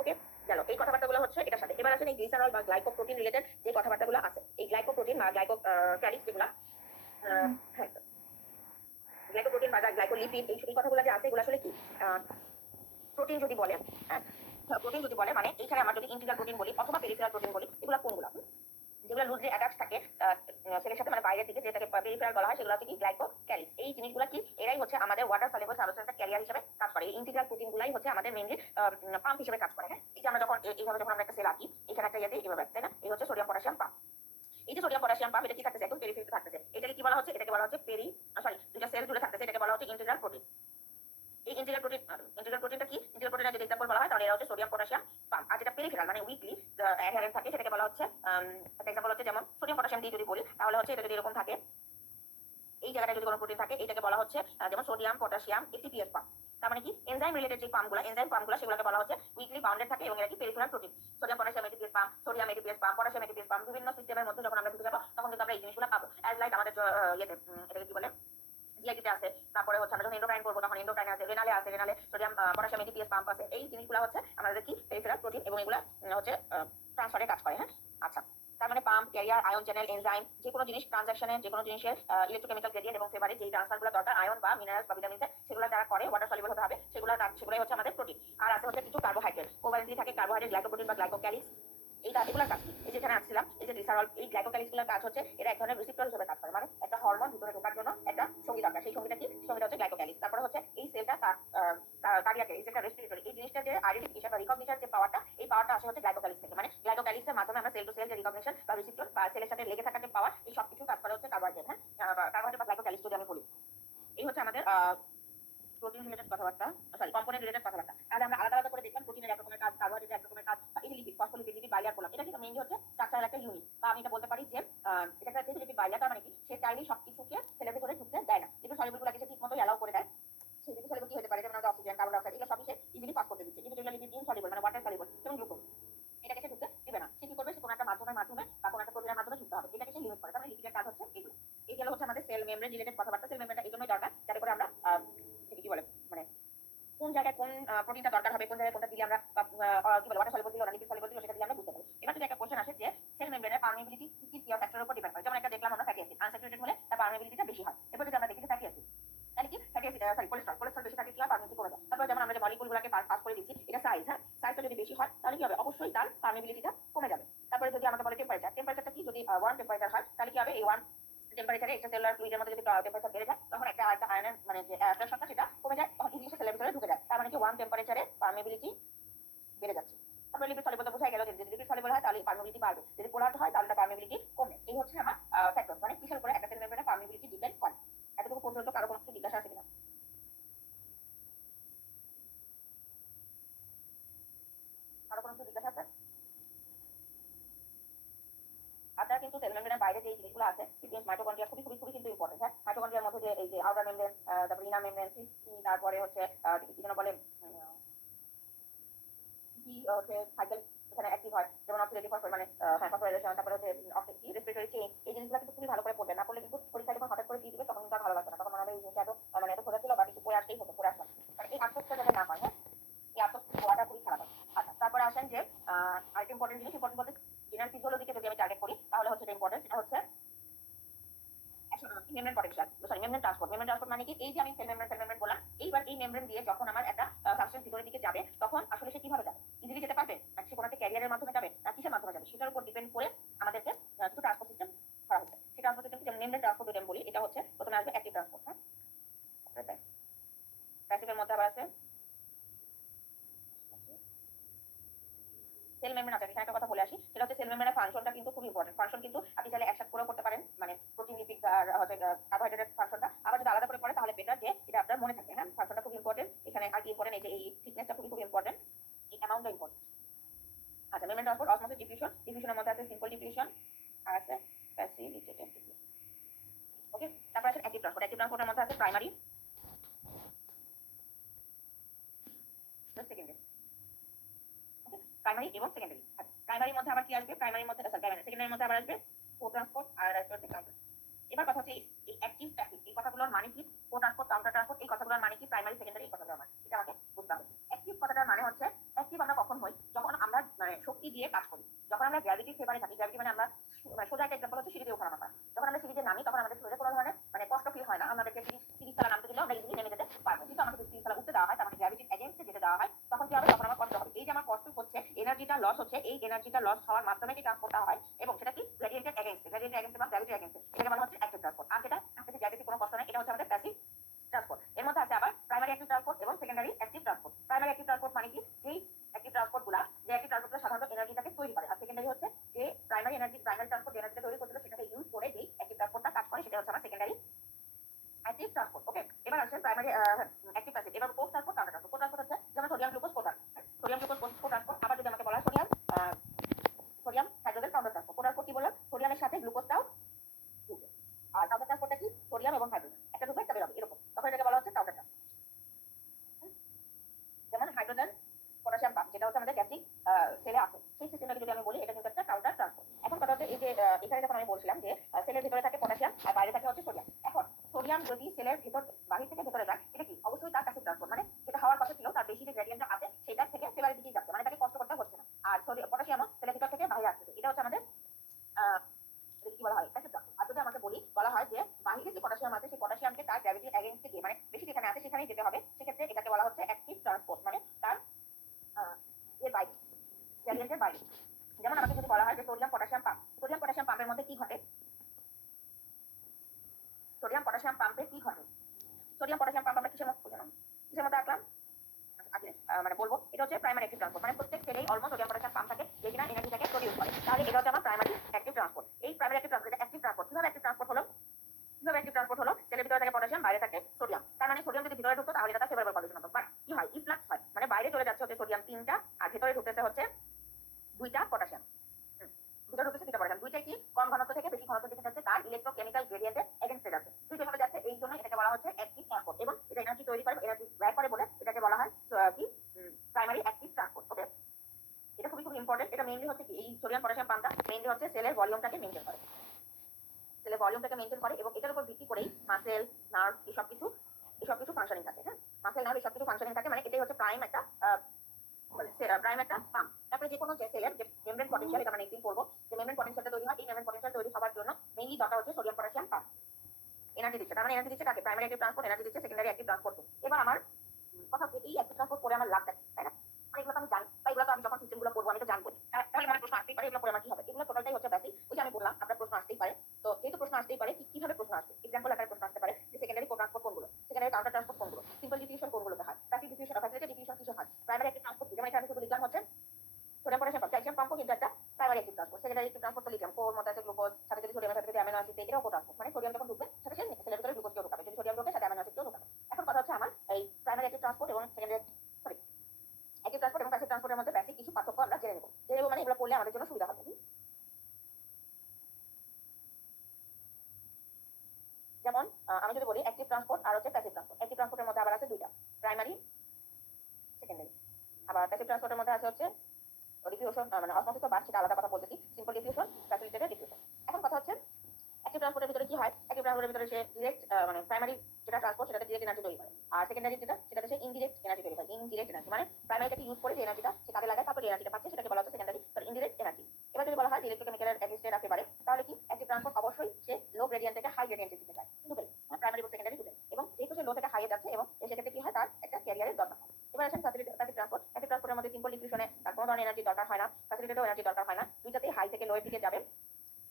ওকে, গেল এই কথাবার্তাগুলো হচ্ছে এটার সাথে। এবার আসেন এই গ্লিসারল বা গ্লাইকোপ্রোটিন রিলেটেড যে কথাবার্তাগুলো আছে। এই গ্লাইকোপ্রোটিন বা গ্লাইকোক্যালিক্স যেগুলো, হ্যাঁ, গ্লাইকোপ্রোটিন বা গ্লাইকোলিপিড, এই কথাগুলো যে আছে, এগুলো আসলে কি, প্রোটিন যদি বলে, হ্যাঁ প্রোটিন যদি বলে, মানে এইখানে আমরা যদি ইন্টিগ্রাল প্রোটিন বলি অথবা পেরিফেরাল প্রোটিন বলি, এগুলো কোনগুলো, যেগুলো লুজলি অ্যাটাচ থাকে সেলের সাথে, মানে বাইরের দিকে যেটাকে পেরিফেরাল বলা হয়, সেগুলো হচ্ছে কি গ্লাইকোক্যালিক্স। এই জিনিসগুলো কি, এরাই হচ্ছে আমাদের ওয়াটার সলিউবল সাবস্টেন্সের ক্যারিয়ার হিসেবে কাজ করে। এই ইন্টিগ্রাল প্রোটিনগুলাই হচ্ছে আমাদের মেইনলি পাম্প হিসেবে কাজ করে। হ্যাঁ, এই যে আমরা যখন এইভাবে যখন আমরা একটা সেল আঁকি, এখানে একটা ইয়েতে এইভাবে, তাই না, এই হচ্ছে সোডিয়াম পটাশিয়াম পাম্প। এই যে সোডিয়াম পটাশিয়াম পাম্প, এটা কি থাকতেছে, একদম পেরিফেরিতে থাকতেছে। এটাকে কি বলা হচ্ছে, এটাকে বলা হচ্ছে দুইটা সেল জুড়ে থাকতেছে, এটাকে বলা হচ্ছে ইন্টিগ্রাল প্রোটিন। এই ইন্টিগ্রাল প্রোটিনটা কি, ইন্টিগ্রাল প্রোটিনের যদি এক্সাম্পল বলা হয় তাহলে এরা হচ্ছে সোডিয়াম পটাশিয়াম পাম্প। আর যেটা পেরিফেরাল মানে উইকলি অ্যাডহারেন্ট থাকে, সেটাকে বলা হচ্ছে একটা এক্সাম্পল হচ্ছে, যেমন সোডিয়াম পটাশিয়াম দিয়ে যদি বলি তাহলে হচ্ছে এটা যদি এরকম থাকে, এই জায়গাটা যদি কোনো প্রোটিন থাকে, এটাকে বলা হচ্ছে যেমন সোডিয়াম পটাশিয়াম এটিপিএস পাম্প। তার মানে কি, এনজাইম রিলেটেড যে পাম্পগুলো সেগুলোকে বলা হচ্ছে উইকলি বাউন্ডেড থাকে এবং এরা কি peripheral protein. Sodium potassium ATPase pump, sodium ATPase pump, potassium ATPase pump, বিভিন্ন সিস্টেমের মধ্যে যখন আমরা ঢুকে যাবো তখন কিন্তু আমরা এই জিনিসগুলো পাবো। অ্যাজ লাইক আমাদের ইয়েতে এটাকে কি বলে, জিআইটিতে আছে। তারপরে হচ্ছে আমরা যখন এন্ডোক্রাইন করবো তখন এন্ডোক্রাইন আছে, রেনালে সোডিয়াম পটাশিয়াম এটিপিএস পাম্প আছে। এই জিনিসগুলো হচ্ছে আমাদের কি পেরিফেরাল প্রোটিন এবং এগুলো হচ্ছে ট্রান্সফারে কাজ করে। হ্যাঁ, আচ্ছা। তার মানে pump, career, ion channel, enzyme, যে কোনো জিনিস ট্রানজাকশনে, যে কোনো জিনিসের ইলেকট্রোকেমিক্যাল গ্রেডিয়েন্ট এবং ফেভারে যে ট্রান্সফারগুলো দরকার আয়ন বা মিনারেলস বা ভিটামিনস, সেগুলো যারা করে ওয়াটার সলিউবল হতে হবে, সেগুলোই হচ্ছে আমাদের প্রোটিন। আর আছে হচ্ছে কিছু কার্বোহাইড্রেট, কোভালেন্টলি থাকে কার্বোহাইড্রেট, গ্লাইকোপ্রোটিন বা গ্লাইকোক্যালিক্স। এগুলোর কাজ কি, এই যেখানে আসছিলাম, এই যে গ্লিসারল, এই গ্লাইকোক্যালিক্সগুলোর কাজ হচ্ছে এরা এক ধরনের রিসেপ্টর হিসেবে কাজ করে। মানে একটা হরমোন ভিতরে ঢোকার জন্য একটা সঙ্গী দরকার, সেই সঙ্গীটা কি, সঙ্গীটা হচ্ছে গ্লাইকোক্যালিক্স। তারপরে হচ্ছে এই সেলটা কার্ডিয়াকে, এই সেলটা রেসপিরেটরি, এই জিনিসটা যে আইডেন্টিফিকেশন বা রিকগনিশন যে পাওয়ারটা, এই পাওয়ারটা আসে হচ্ছে গ্লাইকোক্যালিক্স থেকে। মানে গ্লাইকোক্যালিক্সের মাধ্যমে আমরা সেল টু সেল যে রিকগনিশন বা রিসেপ্টর বা সেলের সাথে লেগে থাকা যে পাওয়ার, এই সব কিছু কাজ করে হচ্ছে কার্বোহাইড্রেট। হ্যাঁ, কার্বোহাইড্রেট বা গ্লাইকোক্যালিক্স যদি আমি বলি, এই হচ্ছে আমাদের প্রোটিন রিলেটেড কথাবার্তা, কম্পোনেন্ট রিলেটেড কথাবার্তা। তাহলে আমরা আলাদা আলাদা করে দেখলাম প্রোটিনের এক রকমের কাজ, কার্বোহাইড্রেটের এক রকমের কাজ, বা এই লিপিড, ফসফোলিপিড, লিপিড বাইলিয়ার বললাম, এটা কিন্তু মেইনলি হচ্ছে স্ট্রাকচারাল একটা ইউনিট। বা আমি এটা বলতে পারি যে এটা একটা লিপিড বাইলিয়ার, তার মানে কি, সে চাইলেই সবকিছুকে সেলের ভিতরে ঢুকতে দেয় না, যেগুলো সলিউবলগুলোকে সে ঠিকমতো অ্যালাউ করে দেয়। সেই লিপিড সলিউবল কি হতে পারে, যেমন আমাদের অক্সিজেন, কার্বন ডাই অক্সাইড, এগুলো সবই সে ইজিলি পাস করতে দিচ্ছে। কিন্তু যেগুলো লিপিড ইনসলিউবল মানে ওয়াটার সলিউবল, যেমন গ্লুকোজ, এটাকে সে ঢুকতে দিবে না। সে কি করবে, সে কোনো একটা মাধ্যমে বা কোনো একটা প্রোটিনের মাধ্যমে ঢুকতে হবে, এটাকে সে লিমিট করে। তার মানে লিপিডের কাজ হচ্ছে এগুলো। এই গেল হচ্ছে আমাদের সেল মেমব্রেন রিলেটেড কথাবার্তা। সেল মেমব্রেনটা এই জন্যই দরকার যাতে করে আমরা কি বলে, মানে কোন জায়গায় কোন প্রোটিনটা দরকার হবে, কোন জায়গায় কোনটা দিলে আমরা কি বলে ওয়াটার সলিউবল দিলে লিপিড সলিউবল দিলে সেটা দিলে আমরা বুঝতে পারি। এবার যদি একটা কোশ্চেন আসে যে সেল মেমব্রেনের পারমিবিলিটি কি কি ফ্যাক্টরের উপর ডিপেন্ড করে, যেমন একটা দেখলাম আমরা ফ্যাটি অ্যাসিড, আনস্যাচুরেটেড হলে তার পারমিবিলিটিটা বেশি হয়। এরপর যদি আমরা দেখি ফ্যাটি অ্যাসিড, তাহলে কি ফ্যাটি অ্যাসিড কোলেস্টরল বেশি থাকে কি পারমিবিলিটি কমে যায়। তারপর যেমন আমরা যে মলিকুলগুলোকে পাস করে দিচ্ছি, এটা সাইজ, হ্যাঁ, সাইজটা যদি বেশি হয় তাহলে কি হবে, অবশ্যই তার পারমিবিলিটিটা কমে যাবে। তারপরে যদি আমাকে বলে টেম্পারেচারটা কি, যদি ওয়ার্ম টেম্পারেচার হয় তাহলে কি হবে, এই ওয়ার্ম টেম্পারেচারে একটা সেলুলার ফ্লুইডের মধ্যে যদি টেম্পারেচার বেড়ে যায় তখন একটা আয়নের মানে যে অ্যাট্রাকশনটা সেটা কমে যায়, তখন ইজিলি সেলের ভিতরে ঢুকে যায়। তার মানে কি ওয়ার্ম টেম্পারেচারে পারমিবিলিটি বেড়ে যাচ্ছে। তারপরে লিপিড সলিউবল তো বোঝাই গেল যে যদি লিপিড সলিউবল হয় তাহলে পারমিবিলিটি বাড়বে, যদি পোলার হয় তাহলে পারমিবিলিটি কমবে। এই হচ্ছে আমার ফ্যাক্টর, মানে কিসের উপরে একটা সেল মেমব্রেনের পারমিবিলিটি ডিপেন্ড করে। এতটুকু পর্যন্ত কারো কোনো কিছু জিজ্ঞাসা আছে কিনা, কারো কোনো কিছু জিজ্ঞাসা আছে? আপনারা কিন্তু সেল মেমব্রেনের বাইরে যে জিনিসগুলো আছে, সিকুয়েন্স, মাইটোকন্ড্রিয়া, খুবই খুবই খুবই কিন্তু ইম্পর্টেন্ট। হ্যাঁ, মাইটোকন্ড্রিয়ার মধ্যে যে এই যে আউটার মেমব্রেন, তারপর ইনার মেমব্রেন, তারপরে হচ্ছে কি যেন বলে, কি হচ্ছে সাইকেল এখানে অ্যাক্টিভ হয়, যেমন অক্সিডেটিভ ফসফোরাইলেশন, মানে হ্যাঁ ফসফোরাইলেশন, তারপরে হচ্ছে রেসপিরেটরি চেইন, এই জিনিসগুলো কিন্তু খুবই ভালো করে পড়বেন। না পড়লে কিন্তু পরীক্ষায় যখন হঠাৎ করে দিয়ে দিবে তখন কিন্তু আর ভালো লাগবে না, তখন মনে হবে এই জিনিসটা এত মানে এত খোঁজা ছিল বা কিছু পড়ে আসতেই হতো, পড়ে আসলাম, মানে এই আত্মস্থটা যাতে না হয়। হ্যাঁ, এই আত্মস্থ পড়াটা খুবই খারাপ হয়। আচ্ছা, তারপরে আসেন যে আরেকটা ইম্পর্টেন্ট জিনিস, ইম্পর্টেন্ট বলতে জেনারেল ফিজিওলজিকে যদি আমি টার্গেট করি তাহলে হচ্ছে এটা ইম্পর্টেন্ট, সেটা হচ্ছে membrane potential, sorry membrane transport. Membrane transport মানে কি, এই যে আমি সেল মেমব্রেন বললাম, এইবার এই মেমব্রেন দিয়ে যখন আমার একটা সাবস্টেন্স ভিতরের দিকে যাবে তখন আসলে সে কিভাবে যাবে, ইজিলি যেতে পারবে নাকি সে কোনো একটা ক্যারিয়ারের মাধ্যমে যাবে না কিসের মাধ্যমে যাবে, সেটার উপর ডিপেন্ড করে আমাদেরকে কিছু ট্রান্সপোর্ট সিস্টেম করা হচ্ছে। সেই ট্রান্সপোর্ট সিস্টেম যেমন মেমব্রেন ট্রান্সপোর্ট যদি আমি বলি, এটা হচ্ছে প্রথমে আসবে অ্যাক্টিভ ট্রান্সপোর্ট। হ্যাঁ, প্যাসিভের মধ্যে আবার আছে সেল মেমব্রেন। আছে এখানে একটা কথা বলে আসি, সেটা হচ্ছে সেল মেমব্রেনের ফাংশনটা কিন্তু খুব ইম্পর্টেন্ট। ফাংশন কিন্তু আপনি চাইলে একসাথে করেও করতে পারেন, মানে প্রোটিন, লিপিড আর হচ্ছে কার্বোহাইড্রেটের ফাংশনটা। আবার যদি আলাদা করে পড়ে তাহলে বেটার যে এটা আপনার মনে থাকে। হ্যাঁ, ফাংশনটা খুব ইম্পর্টেন্ট। এখানে আর কি ইম্পর্টেন্ট, এই যে এই থিকনেসটা খুবই খুব ইম্পর্টেন্ট, এই অ্যামাউন্টটা ইম্পর্টেন্ট। আচ্ছা, মেমব্রেন ট্রান্সপোর্ট, অসমোসিস, ডিফিউশন। ডিফিউশনের মধ্যে আছে সিম্পল ডিফিউশন আর আছে প্যাসিভিটেটেড ডিফিউশন। ওকে, তারপর আছে অ্যাক্টিভ ট্রান্সপোর্ট। অ্যাক্টিভ ট্রান্সপোর্টের মধ্যে আছে প্রাইমারি, সেকেন্ডারি। ওকে, প্রাইমারি এবং সেকেন্ডারি। আচ্ছা, প্রাইমারির মধ্যে আবার কি আসবে, প্রাইমারির মধ্যে সেকেন্ডারির মধ্যে আবার আসবে কো ট্রান্সপোর্ট আর আসবে হচ্ছে কাউন্টার। এবার কথা হচ্ছে এই অ্যাক্টিভ প্যাসিভ এই কথাগুলোর মানে কি, কো ট্রান্সপোর্ট, কাউন্টার ট্রান্সপোর্ট, এই কথাগুলোর মানে কি, প্রাইমারি সেকেন্ডারি এই কথাগুলোর মানে, এটা আমাকে বুঝতে হবে। অ্যাক্টিভ কথাটার মানে হচ্ছে, অ্যাক্টিভ আমরা কখন হই, যখন আমরা মানে শক্তি দিয়ে কাজ করি, যখন আমরা গ্র্যাভিটির ফেভারে থাকি। গ্র্যাভিটি মানে আমরা সোজা একটা এক্সাম্পল হচ্ছে সিঁড়ি দিয়ে ওঠানামা করা। যখন আমরা সিঁড়িতে নামি তখন আমাদের শরীরে কোনো ধরনের মানে কষ্ট ফিল হয় না, আমাদেরকে 30 তলা নামতে দিলে আমরা ইজিলি নেমে যেতে পারবো। কিন্তু আমাকে 30 তলা উঠতে দেওয়া হয়, তার মানে গ্র্যাভিটির এগেইনস্টে যেতে দেওয়া হয়, তখন কি হবে, তখন আমার কষ্ট হবে। এই যে আমার কষ্ট হচ্ছে এনার্জিটা লস হচ্ছে, এই এনার্জিটা লস হওয়ার মাধ্যমে যে ট্রান্সপোর্টটা হয় এবং সেটা কি গ্রেডিয়েন্টের এগেইনস্টে বা গ্র্যাভিটির এগেইনস্টে, এটাকে বলা হচ্ছে অ্যাক্টিভ ট্রান্সপোর্ট। আর যেটা আসলে গ্র্যাভিটি কোনো কষ্ট নাই, এটা হচ্ছে আমাদের প্যাসিভ ট্রান্সপোর্ট। এর মধ্যে আছে আবার প্রাইমারি অ্যাক্টিভ ট্রান্সপোর্ট এবং secondary active transport. Primary active transport মানে কি, যেই অ্যাক্টিভ ট্রান্সপোর্ট গুলা, যে অ্যাক্টিভ ট্রান্সপোর্ট সাধারণত এনার্জিটাকে তৈরি করে, আর সেকেন্ডারি হচ্ছে যে প্রাইমারি ট্রান্সপোর্ট এনার্জিটা তৈরি করছিল সেটাকে ইউজ করে যেই অ্যাক্টিভ ট্রান্সপোর্টটা কাজ করে, সেটা হচ্ছে আমার সেকেন্ডারি অ্যাক্টিভ ট্রান্সপোর্ট। ওকে, এবার আসছে প্রাইমারি অ্যাক্টিভ প্যাসিভ। এবার core transport, counter transport. Core transport হচ্ছে যেমন সোডিয়াম গ্লুকোজ কোটার, সোডিয়াম গ্লুকোজ কোর ট্রান্সপোর্ট। আবার যদি আমাকে বলা হয় sodium hydrogen counter transport. Core transport কি বললাম, সোডিয়ামের সাথে গ্লুকোজটাও ঢুকে, আর কাউন্টার ট্রান্সপোর্টটা কি, সোডিয়াম এবং হাইড্রোজেন একটা ঢুকে একটা বেরোবে, এরকম, তখন এটাকে বলা হচ্ছে কাউন্টার ট্রান্সপোর্ট। যেমন হাইড্রোজেন পটাশিয়াম পাম্প, যেটা হচ্ছে আমাদের গ্যাস্ট্রিক সেলে আছে, সেই সিস্টেমটাকে যদি আমি বলি, এটা কিন্তু একটা কাউন্টার ট্রান্সপোর্ট। এখন কথা হচ্ছে এই যে এখানে যখন আমি বলছিলাম যে সেলের ভিতরে থাকে পটাশিয়াম আর বাইরে থাকে হচ্ছে সোডিয়াম। এখন সোডিয়াম যদি সেলের ভিতর বাহির থেকে ভেতরে যায়, এটা কি অবশ্যই তার প্যাসিভ ট্রান্সপোর্ট, মানে যেটা হওয়ার কথা ছিল তার বেশি যে গ্রেডিয়েন্টটা আছে সেটা থেকে ফেভারের দিকে যাচ্ছে, মানে তাকে কষ্ট করতে হচ্ছে না। আর পটাশিয়ামও সেলের ভিতর থেকে বাইরে আসছে, এটা হচ্ছে আমাদের কি বলা হয়, প্যাসিভ ট্রান্সপোর্ট। আর যদি আমাকে বলা হয় যে বাহিরে যে পটাশিয়াম আছে সেই পটাশিয়ামকে তার গ্র্যাভিটির এগেইনস্টে গিয়ে, মানে বেশি যেখানে আছে সেখানেই যেতে হবে, সেক্ষেত্রে এটাকে বলা হচ্ছে অ্যাক্টিভ ট্রান্সপোর্ট, মানে তার এর বাইরে, গ্রেডিয়েন্টের বাইরে। যেমন আমাকে যদি বলা হয় যে sodium potassium pump, sodium potassium পাম্পের মধ্যে কি ঘটে, সোডিয়াম পটাশিয়াম পাম্পে কি ঘটে, সোডিয়াম পটাশিয়াম পাম্প আমরা কিসের মধ্যে আঁকলাম, মানে বলবো এটা হচ্ছে প্রাইমারি অ্যাক্টিভ ট্রান্সপোর্ট, মানে প্রত্যেক সেলেই অলমোস্ট সোডিয়াম পটাশিয়াম পাম্প থাকে, যে কিনা এনার্জিটাকে প্রডিউস করে। তাহলে এটা হচ্ছে আমার প্রাইমারি অ্যাক্টিভ ট্রান্সপোর্ট। এই primary active transport, active transport কিভাবে অ্যাক্টিভ ট্রান্সপোর্ট হলো, সেলের ভিতরে থাকে পটাশিয়াম, বাইরে থাকে সোডিয়াম। তার মানে সোডিয়াম যদি ভিতরে ঢুকতো তাহলে এটা ফেভারেবল কন্ডিশন হতো, বাট কি হয়, ইফ্লাক্স হয়, মানে বাইরে চলে যাচ্ছে হচ্ছে সোডিয়াম 3টা আর ভিতরে ঢুকতেছে হচ্ছে 2টা পটাশিয়াম। ভিতরে ঢুকতেছে 2টা পটাশিয়াম, দুইটাই কি কম ঘনত্ব থেকে বেশি ঘনত্ব দিকে যাচ্ছে, তার ইলেকট্রোকেমিক্যাল গ্রেডিয়েন্টের এগেইনস্টে যাচ্ছে, দুইভাবে যাচ্ছে। এই জন্য এটাকে বলা হচ্ছে অ্যাক্টিভ ট্রান্সপোর্ট এবং এটা এনার্জি তৈরি করে, এনার্জি ব্যয় করে বলে এটাকে বলা হয় কি প্রাইমারি অ্যাক্টিভ ট্রান্সপোর্ট। ওকে, এটা খুবই খুব ইম্পর্টেন্ট। এটা মেইনলি হচ্ছে কি, এই সোডিয়াম পটাশিয়াম পাম্পটা মেইনলি হচ্ছে সেলের ভলিউমটাকে মেইনটেইন করে, সেলের ভলিউমটাকে মেইনটেইন করে এবং এটার উপর ভিত্তি করেই মাসেল, নার্ভ এসব কিছু ফাংশনিং থাকে। হ্যাঁ, মাসেল নার্ভ এসব কিছু ফাংশনিং থাকে, মানে এটাই হচ্ছে প্রাইম একটা পাম্প। তারপরে যে কোনো যে সেলের যে মেমব্রেন পটেনশিয়াল, এটা আমরা একদিন পড়বো, যে মেমব্রেন পটেনশিয়ালটা তৈরি হয়, এই মেমব্রেন পটেনশিয়াল তৈরি হওয়ার জন্য মেইনলি দরকার হচ্ছে সোডিয়াম পটাশিয়াম পাম্প এনার্জি দিচ্ছে। তার মানে এনার্জি দিচ্ছে কাকে, প্রাইমারি অ্যাক্টিভ ট্রান্সপোর্ট এনার্জি দিচ্ছে সেকেন্ডারি অ্যাক্টিভ ট্রান্সপোর্ট। এবার আমার কথা হচ্ছে এই অ্যাক্টিভ ট্রান্সপোর্ট করে আমার লাভ থাকে, তাই না, মানে এগুলো তো আমি জানি, বা এগুলো তো আমি যখন সিস্টেমগুলো পড়বো আমি তো জানবো। তাহলে মানে প্রশ্ন আসতেই পারে এগুলো করে আমার কি হবে, এগুলো টোটালটাই হচ্ছে বেসিক। ওই যে আমি বললাম আপনার প্রশ্ন আসতেই পারে, তো যেহেতু প্রশ্ন আসতেই পারে, কিভাবে প্রশ্ন আসবে, এক্সাম্পল আকারে প্রশ্ন আসতে পারে যে সেকেন্ডারি কো ট্রান্সপোর্ট কোনগুলো, সেকেন্ডারি কাউন্টার ট্রান্সপোর্ট কোনগুলো, সিম্পল ডিফিউশন কোনগুলোতে হয়, প্যাসিভ ডিফিউশন, ফ্যাসিলিটেড ডিফিউশন কিছু হয়, প্রাইমারি অ্যাক্টিভ ট্রান্সপোর্ট, যেমন এখানে শুধু লিখলাম হচ্ছে সোডিয়াম পটাশিয়াম পাম্প, ক্যালসিয়াম পাম্পও কিন্তু একটা primary active transport. Secondary active transport তো লিখলাম, কোর মধ্যে আছে গ্লুকোজ, সাথে যদি সোডিয়ামের সাথে যদি অ্যামিনো অ্যাসিড দেয়, এটাও কো ট্রান্সপোর্ট, মানে সোডিয়াম যখন ঢুকবে সাথে সে সেলের ভিতরে গ্লুকোজকেও ঢুকাবে, যদি সোডিয়াম ঢোকে সাথে অ্যামিনো অ্যাসিডকেও ঢুকাবে। এখন কথা হচ্ছে আমার এই প্রাইমারি অ্যাক্টিভ ট্রান্সপোর্ট এবং সেকেন্ডারি অ্যাক্টিভ ট্রান্সপোর্ট এবং প্যাসিভ ট্রান্সপোর্টের মধ্যে বেসিক কিছু পার্থক্য আমরা জেনে নেব, মানে এগুলো পড়লে আমাদের জন্য সুবিধা হবে। যেমন আমি যদি বলি অ্যাক্টিভ ট্রান্সপোর্ট আর হচ্ছে প্যাসিভ ট্রান্সপোর্ট, অ্যাক্টিভ ট্রান্সপোর্টের মধ্যে আবার আছে দুইটা, প্রাইমারি সেকেন্ডারি। আবার প্যাসিভ ট্রান্সপোর্টের মধ্যে আছে হচ্ছে ডিফিউশন, মানে অসমস্ত বাদ, সেটা আলাদা কথা বলতেছি, সিম্পল ডিফিউশন, ফ্যাসিলিটেটেড ডিফিউশন। এখন কথা হচ্ছে অ্যাক্টিভ ট্রান্সপোর্টের ভিতরে কি হয়, অ্যাক্টিভ ট্রান্সপোর্টের ভিতরে সে ডিরেক্ট, মানে প্রাইমারি যেটা ট্রান্সপোর্ট সেটাতে ডিরেক্ট এনার্জি তৈরি করে, আর সেকেন্ডারি সেটাতে সে ইনডিরেক্ট এনার্জি তৈরি করে। ইনডিরেক্ট এনার্জি মানে প্রাইমারিটাকে ইউজ করে যে এনার্জিটা সে কাজে লাগায়, তারপরে এনার্জিটা পাচ্ছে, সেটাকে বলা হচ্ছে সেকেন্ডারি ইনডিরেক্ট এনার্জি। এবার যদি বলা হয় ইলেকট্রোকেমিক্যালের এগেইনস্টে রাখতে পারে, তাহলে কি অ্যাক্টিভ ট্রান্সপোর্ট অবশ্যই সে লো গ্রেডিয়েন্ট থেকে হাই গ্রেডিয়েন্টের দিকে যায়, দুটোই প্রাইমারি এবং সেকেন্ডারি দুটোই, এবং যেহেতু সে লো থেকে হাইয়ে যাচ্ছে এবং সেক্ষেত্রে কি হয়, তার একটা ক্যারিয়ারের দরকার হয়। এবার আসেন প্যাসিভ ট্রান্সপোর্ট। প্যাসিভ ট্রান্সপোর্টের মধ্যে সিম্পল ডিফিউশনে তার কোনো ধরনের এনার্জি দরকার হয় না, ফ্যাসিলিটেডও এনার্জি দরকার হয় না, দুইটাতেই হাই থেকে লোয়ের দিকে যাবে,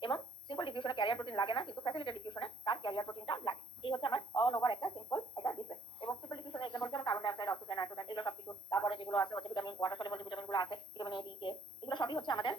এবং সিম্পল ডিফিউশনে ক্যারিয়ার প্রোটিন লাগে না, কিন্তু ফ্যাসিলিটেড ডিফিউশনে তার ক্যারিয়ার প্রোটিনটা লাগে। এই হচ্ছে আমার অল ওভার একটা সিম্পল একটা ডিফারেন্স। এবং সিম্পল ডিফিউশনে এক্সাম্পল যেমন carbon die oxide, oxygen, nitrogen, এগুলো সবকিছু, তারপরে যেগুলো আছে হচ্ছে ভিটামিন, ওয়াটার সলিউবল যে ভিটামিনগুলো আছে, ভিটামিন এ, বি, কে, এগুলো সবই হচ্ছে আমাদের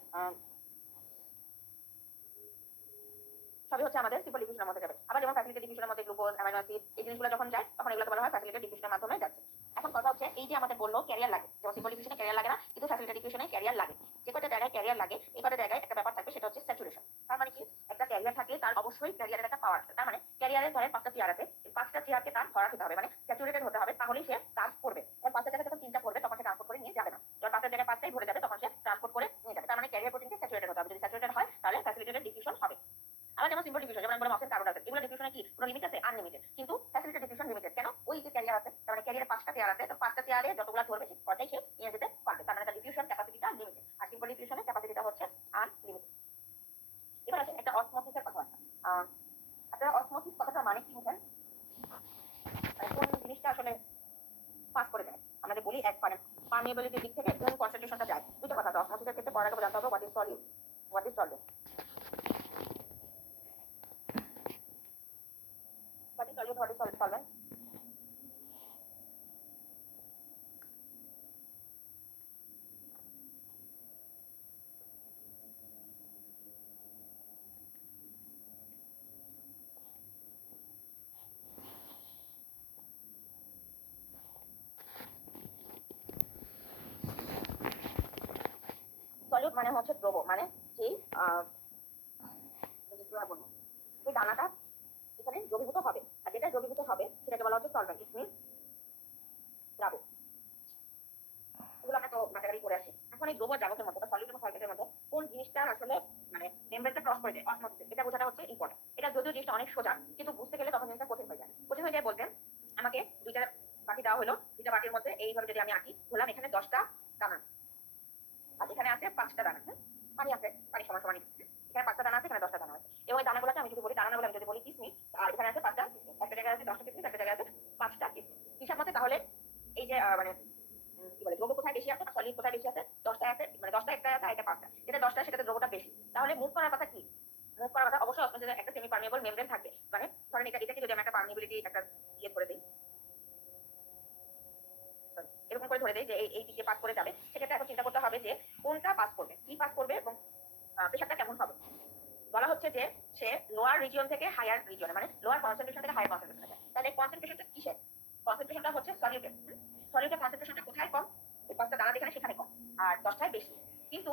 সিম্পল ডিফিউশনের মধ্যে যাবে। আবার যেমন ফ্যাসিলিটেড ডিফিউশনের মধ্যে গ্লুকোজ, অ্যামিনো অ্যাসিড, এই জিনিসগুলো যখন যায় তখন এগুলোকে বলা হয় ফ্যাসিলিটেড ডিফিউশনের মাধ্যমে যাচ্ছে। এখন কথা হচ্ছে এই যে আমাদের বললো ক্যারিয়ার লাগে, যেমন সিম্পল ডিফিউশনে ক্যারিয়ার লাগে না, কিন্তু ফ্যাসিলিটেড ডিফিউশনে ক্যারিয়ার লাগে। যে কয়টা জায়গায় ক্যারিয়ার লাগে, এই কয়টা জায়গায় একটা ব্যাপার থাকবে, সেটা হচ্ছে স্যাচুরেশন। তার মানে কি, একটা ক্যারিয়ার থাকলে তার অবশ্যই ক্যারিয়ারের একটা পাওয়ার আছে, তার মানে ক্যারিয়ারের ধরেন 5টা চেয়ার আছে, 5টা চেয়ারকে তার ভরা হতে হবে, মানে স্যাচুরেটেড হতে হবে, তাহলেই সে ট্রান্সপোর্ট করবে। কারণ 5টা জায়গায় যখন 3টা করবে তখন সে ট্রান্সপোর্ট করে নিয়ে যাবে না, যখন 5টা জায়গায় 5টাই ভরে যাবে তখন সে ট্রান্সপোর্ট করে নিয়ে যাবে। তার মানে ক্যারিয়ার প্রোটিনকে স্যাচুরেটেড হতে হবে, যদি স্যাচুরেটেড হয় তাহলে ফ্যাসিলিটেড ডিফিউশন হবে। আবার যেমন সিম্পল ডিফিউশন, যেমন বললাম অক্সিজেন, কার্বন ডাই অক্সাইড, এগুলো ডিফিউশনে কি কোনো লিমিট আছে, আনলিমিটেড, কিন্তু ফ্যাসিলিটেড ডিফিউশন লিমিটেড। কেন, ওই যে ক্যারিয়ার আছে, তার মানে ক্যারিয়ারে 5টা চেয়ার আছে, তো 5টা চেয়ারে যতগুলো ধরবে সেই পর্যায়ে সে নিয়ে যেতে পারবে, তার মানে তার ডিফিউশন ক্যাপাসিটিটা লিমিটেড। আর সিম্পল ডিফিউশনের ক্যাপাসিটিটা হচ্ছে আনলিমিটেড। এবার আসেন একটা অসমোসিসের কথা। আপনারা অসমোসিস কথাটা মানে কি বুঝেন, মানে কোন জিনিসটা আসলে পাস করে যায়, আমরা যে বলি এক পারমিয়েবিলিটির দিক থেকে কোন কনসেন্ট্রেশনটা যায়, একটা কথা, অসমোসিসের ক্ষেত্রে পড়ার আগে জানতে হবে what is solid, what is solvent. What is solid, what is solvent. Solid মানে হচ্ছে দ্রব, মানে যেই যে দানাটা এখানে দ্রবীভূত হবে, আর যেটা দ্রবীভূত হবে সেটাকে বলা হচ্ছে সলভেন্ট, ইট মিনস দ্রাবক। এগুলো আমরা তো বাটারি করে আসি। এখন এই দ্রব দ্রাবকের মধ্যে বা সলিড এবং সলভেন্টের মধ্যে কোন জিনিসটা আসলে মানে মেমব্রেনটা ক্রস করে যায়, অসমোসিস, এটা বোঝাটা হচ্ছে ইম্পর্টেন্ট। এটা যদিও জিনিসটা অনেক সোজা, কিন্তু বুঝতে গেলে তখন জিনিসটা কঠিন হয়ে যায়। কঠিন হয়ে যায় বলতে আমাকে দুইটা বাটি দেওয়া হলো, দুইটা বাটির মধ্যে এইভাবে যদি আমি আঁকি, ধরলাম এখানে 10টা দানা আর এখানে আছে 5টা দানা, পানি আছে, পানি সমান সমান, এখানে 5টা দানা আছে, এখানে 10টা দানা আছে। এবং এই দানাগুলোকে আমি যদি বলি দানা না বলে আমি যদি বলি কিসমিস, আর এখানে আছে 5টা কিসমিস, একটা জায়গায় আছে 10টা কিসমিস, একটা জায়গায় আছে 5টা কিসমিস। হিসাব মতে তাহলে এই যে মানে কি বলে দ্রব্য কোথায় বেশি আছে, সলিড কোথায় বেশি আছে, 10টা আছে, মানে 10টা একটা আছে, এটা 5টা, যেটা 10টা সেটাতে দ্রব্যটা বেশি। তাহলে মুভ করার কথা কি? মুভ করার কথা অবশ্যই অসমোসিসে একটা সেমি পার্মিয়েবল মেমব্রেন থাকবে। মানে ধরেন এটাকে যদি আমি একটা পার্মিয়েবিলিটি একটা ইয়ে করে দিই, এরকম করে ধরে দেয় যে এই দিকে পাস করে যাবে, সেক্ষেত্রে এখন চিন্তা করতে হবে যে কোনটা পাস করবে, কি পাস করবে এবং প্রেশারটা কেমন হবে। বলা হচ্ছে যে সে লোয়ার রিজিয়ন থেকে হায়ার রিজিয়নে, মানে লোয়ার কনসেন্ট্রেশন থেকে হায়ার কনসেন্ট্রেশনে যায়। তাহলে কনসেন্ট্রেশনটা কিসের? কনসেন্ট্রেশনটা হচ্ছে সলিউটের। সলিউটের কনসেন্ট্রেশনটা কোথায় কম? ওই 5টা দানা যেখানে সেখানে কম, আর 10টায় বেশি। কিন্তু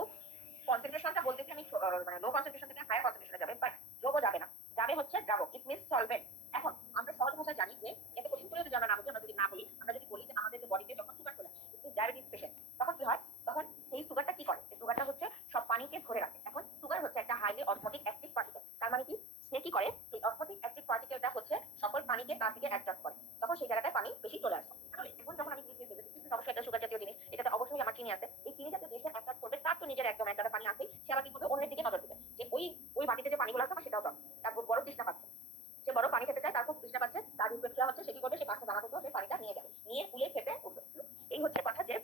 কনসেন্ট্রেশনটা বলতেছি আমি মানে লো কনসেন্ট্রেশন থেকে হায়ার কনসেন্ট্রেশনে যাবে, বাট দ্রব্য যাবে না, যাবে হচ্ছে দ্রাবক, ইট মিনস সলভেন্ট। এখন আমরা সহজ ভাষায় জানি যে এত কঠিন করে যদি আমরা না বুঝি, আমরা যদি না বলি, আমরা যদি বলি যে আমাদের যে বডিতে যখন সুগার চলে আসে, ডায়াবেটিস পেশেন্ট, তখন কি হয়? তখন এই সুগারটা কি করে? এই সুগারটা হচ্ছে সব পানিকে ধরে রাখে। এখন সুগার হচ্ছে একটা হাইলি অসমোটিক অ্যাক্টিভ পার্টিকেল। তার মানে কি? সে কি করে? এই অসমোটিক অ্যাক্টিভ পার্টিকেলটা হচ্ছে সকল পানিকে তার দিকে অ্যাট্রাক্ট করে, তখন সেই জায়গাটায় পানি বেশি চলে আসে। তাহলে এখন যখন আমি কিসমিস দিয়েছি, কিসমিস অবশ্যই একটা সুগার জাতীয় জিনিস, এটাতে অবশ্যই আমার চিনি আছে। এই চিনি জাতীয় জিনিসটা অ্যাট্রাক্ট করবে, তার তো নিজের একদম একটা পানি আছে, সে আবার কি করবে? অন্যের দিকে নজর দিবে যে ওই বাটিতে যে পানিগুলো আছে সেটাও দাও, তারপর বড় তৃষ্ণা পাচ্ছে, সে বড় পানি খেতে চায়, তার খুব তৃষ্ণা পাচ্ছে, তার রিফ্লেক্সটা হচ্ছে সে কি করবে? সে 5টা দানা থেকে সেই পানিটা নিয়ে যাবে, নিয়ে ফুলে খেতে উঠবে। এই হচ্ছে কথা যে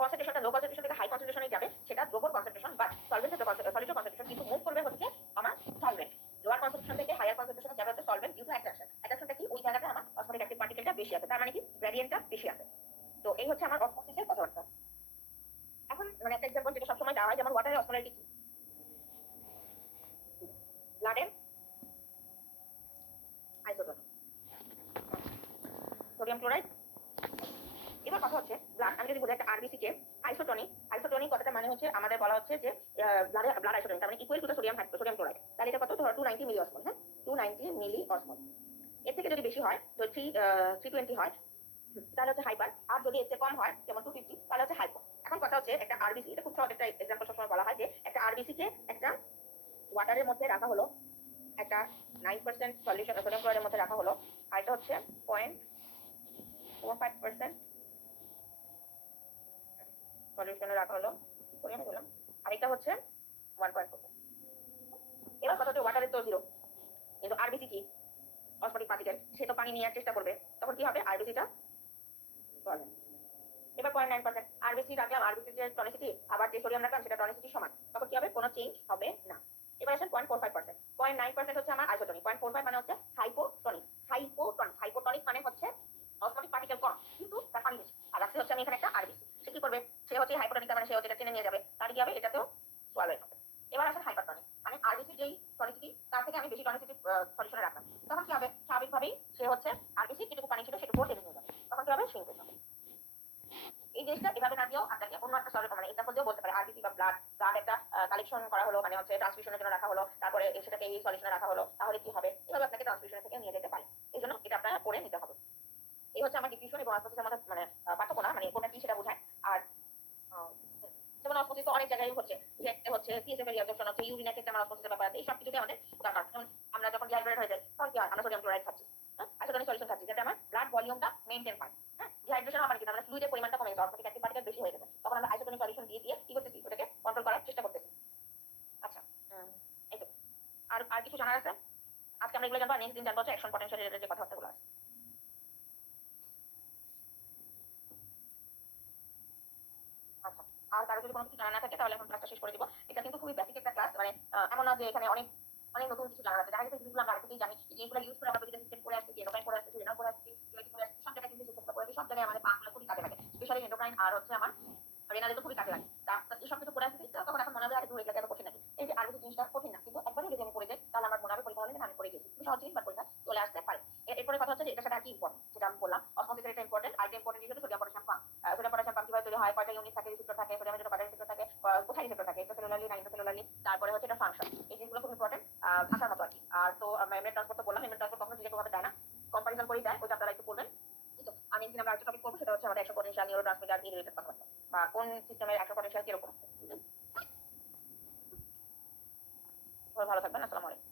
কনসেন্ট্রেশনটা লো কনসেন্ট্রেশন থেকে হাই কনসেন্ট্রেশনে যাবে, সেটা দ্রব্যর কনসেন্ট্রেশন, বাট সলভেন্টের সলিড কনসেন্ট্রেশন কিন্তু মুভ করবে হচ্ছে আমার সলভেন্ট। লোয়ার কনসেন্ট্রেশন থেকে হায়ার কনসেন্ট্রেশনে যাবে হচ্ছে সলভেন্ট ডিউ টু অ্যাট্রাকশন। অ্যাট্রাকশনটা কি? ওই জায়গাটা আমার অসমোটিক অ্যাক্টিভ পার্টিকেলটা বেশি আছে, তার মানে কি? গ্রেডিয়েন্টটা বেশি আছে। তো এই হচ্ছে আমার অসমোসিসের কথাবার্তা। এখন মানে একটা এক্সাম্পল যেটা সবসময় দেওয়া হয়, যেমন ওয়াটারের অসমোলারিটি কি? ব্লাডের আইসোটোন, সোডিয়াম ক্লোরাইড। এবার কথা হচ্ছে ব্লাড, আমি যদি বলি একটা আরবিসি কে আইসোটনিক, আইসোটনিক কথাটা মানে হচ্ছে আমাদের বলা হচ্ছে যে ব্লাড আইসোটনিক, তার মানে equal to the sodium chloride. তাহলে এটা কত? ধরো 290 মিলি অসমোল, হ্যাঁ 290 মিলি অসমোল। এর থেকে যদি বেশি হয় তো 320 হয়, তাহলে হচ্ছে হাইপার। আর যদি এর থেকে কম হয় যেমন 250, তাহলে হচ্ছে হাইপো। এখন কথা হচ্ছে একটা আরবিসি, এটা খুব সহজ একটা এক্সাম্পল সবসময় বলা হয় যে একটা আরবিসি কে একটা ওয়াটারের মধ্যে রাখা হলো, একটা 9% সলিউশন সোডিয়াম ক্লোরাইডের মধ্যে রাখা হলো, আর এটা হচ্ছে 0.45% সলিউশনে রাখা হলো, সোডিয়াম দিলাম, আর এটা হচ্ছে 1.4। এবার কথা হচ্ছে ওয়াটারের তো 0, কিন্তু আরবিসি কি? অসমোটিক পার্টিকেল, সে তো পানি নেওয়ার চেষ্টা করবে, তখন কি হবে? আরবিসিটা চলে। এবার 0.9% আরবিসি রাখলাম, আরবিসির যে টনিসিটি আবার যে সোডিয়াম রাখলাম সেটা টনিসিটি সমান, তখন কি হবে? কোনো চেঞ্জ হবে না। এবার আসেন 0.45%, 0.9% হচ্ছে আমার আইসোটনিক, 0.45 মানে হচ্ছে হাইপোটনিক। হাইপোটনিক মানে হচ্ছে অসমোটিক পার্টিকেল কম কিন্তু তার পানি বেশি, আর রাখছি হচ্ছে আমি এখানে একটা আরবিসি, সে কি করবে? সে হচ্ছে হাইপোটনিক, মানে সে হচ্ছে এটা টেনে নিয়ে যাবে, তার কি হবে? এটাতেও সোয়ালো হবে। এবার আসেন হাইপারটনিক, মানে আরবিসি যেই টনিসিটি তার থেকে আমি বেশি টনিসিটি সলিউশনে রাখলাম, তখন কি হবে? স্বাভাবিকভাবেই সে হচ্ছে আরবিসি যেটুকু পানি ছিল সেটুকু টেনে নিয়ে যাবে, তখন কি হবে? সিঙ্কেজ হবে। এই জিনিসটা এভাবে না দিয়েও আপনাকে অন্য একটা মানে এক্সাম্পল দিয়েও বলতে পারে। আরবিসি বা ব্লাড একটা কালেকশন করা হলো, মানে হচ্ছে ট্রান্সফিউশনের জন্য রাখা হলো, তারপরে সেটাকে এই সলিউশনে রাখা হলো, তাহলে কি হবে? এভাবে আপনাকে ট্রান্সফিউশন থেকে নিয়ে যেতে পারে। এই জন্য এটা আপনারা পড়ে নিতে হবে। এই হচ্ছে আমার ডিফিউশন এবং অসমোসিসের মধ্যে মানে পার্থক্য না, মানে কোনটা কি সেটা বোঝায়। আর যেমন অসমোসিস তো অনেক জায়গায় হচ্ছে, হচ্ছে পিএসএফ এর রিঅ্যাকশন হচ্ছে, ইউরিনের ক্ষেত্রে আমার অসমোসিসের ব্যাপার আছে, এই সব কিছুতে আমাদের দরকার। যেমন আমরা যখন ডিহাইড্রেট হয়ে যাই তখন কি হয়? আমরা সোডিয়াম ক্লোরাইড খাচ্ছি, হ্যাঁ আইসোটনিক সলিউশন খাচ্ছি, যাতে আমার ব্লাড ভলিউমটা মেইনটেইন হয়। হ্যাঁ ডিহাইড্রেশন হবে কি? আমরা ফ্লুইডের পরিমাণটা কমে গেছে, অসমোটিক অ্যাক্টিভ পার্টিকেল বেশি হয়ে গেছে, তখন আমরা আইসোটনিক সলিউশন দিয়ে দিয়ে কি করতেছি? ওটাকে কন্ট্রোল করার চেষ্টা করতেছি। আচ্ছা, এই তো। আর আর কিছু জানার আছে? আজকে আমরা এগুলো জানবো, আর নেক্সট দিন জানবো হচ্ছে অ্যাকশন পটেনশিয়াল রিলেটেড যে কথাবার্তাগুলো আছে। আচ্ছা, আর কারো যদি কোনো কিছু জানা না থাকে তাহলে এখন ক্লাসটা শেষ করে দিব। এটা কিন্তু খুবই বেসিক একটা ক্লাস, মানে এমন না যে এখানে অনেক অনেক নতুন কিছু জানা আছে। দেখা গেছে জিনিসগুলো আমরা আগে থেকেই জানি, এই জিনিসগুলো ইউজ করে আমরা প্রতিটা সিস্টেম করে আসছি, এন্ডোক্রাইন করে আসছি, রেনাল করে আসছি, ইউএসজি করে আসছি, সব জায়গায় কিন্তু সিস্টেমটা করে আসছি, সব জায়গায় আমাদের পাগুলো খুবই কাজে লাগে, স্পেশালি এন্ডোক্রাইন আর হচ্ছে আমার রেনালে তো খুবই কাজে লাগে। এই সব কিছু করে আসছি, তখন এখন মনে হবে আর এগুলো এত কঠিন নাকি, এই যে আর কিছু জিনিসটা কঠিন না, কিন্তু একবারই যদি আমি পড়ে যাই তাহলে আমার মনে হবে পরীক্ষা হলে আমি পড়ে গেছি, খুব সহজ জিনিস বা পরীক্ষা চলে আসতে পারে। এরপরে কথা হচ্ছে যে এটার সাথে আর কি ইম্পর্টেন্ট, যেটা আমি বললাম অসমোসিসের এটা ইম্পর্টেন্ট। আর ইম্পর্টেন্ট হিসেবে sodium potassium pump. Sodium potassium pump কিভাবে তৈরি হয়, কয়টা ইউনিট থাকে, রিসেপ্টর থাকে, সোডিয়ামের জন্য কয়টা রিসেপ্টর থাকে, কোথায় রিসেপ্টর থাকে, এক্সট্রাসেলুলারলি না ইন্ট্রাসেলুলারলি, তারপরে হচ্ছে এটা ফাংশন, এই জিনিসগুলো খুব ইম্পর্টেন্ট আসার মতো আর কি। আর তো মেমরি ট্রান্সপোর্ট তো বললাম, মেমরি ট্রান্সপোর্ট কখনো ডিরেক্ট ভাবে দেয় না, কম্পারিজন করেই দেয়, ওইটা আপনারা একটু করবেন। তো আমি একদিন আমরা আরেকটা টপিক করবো, সেটা হচ্ছে আমাদের অ্যাকশন পটেনশিয়াল, নিউরো ট্রান্সমিটার এই রিলেটেড কথাবার্তা, বা কোন সিস্টেমের অ্যাকশন পটেনশিয়াল কিরকম। ভালো থাকবেন, আসসালামু আলাইকুম। ভালো থাকবেন, আসসালামু আলাইকুম।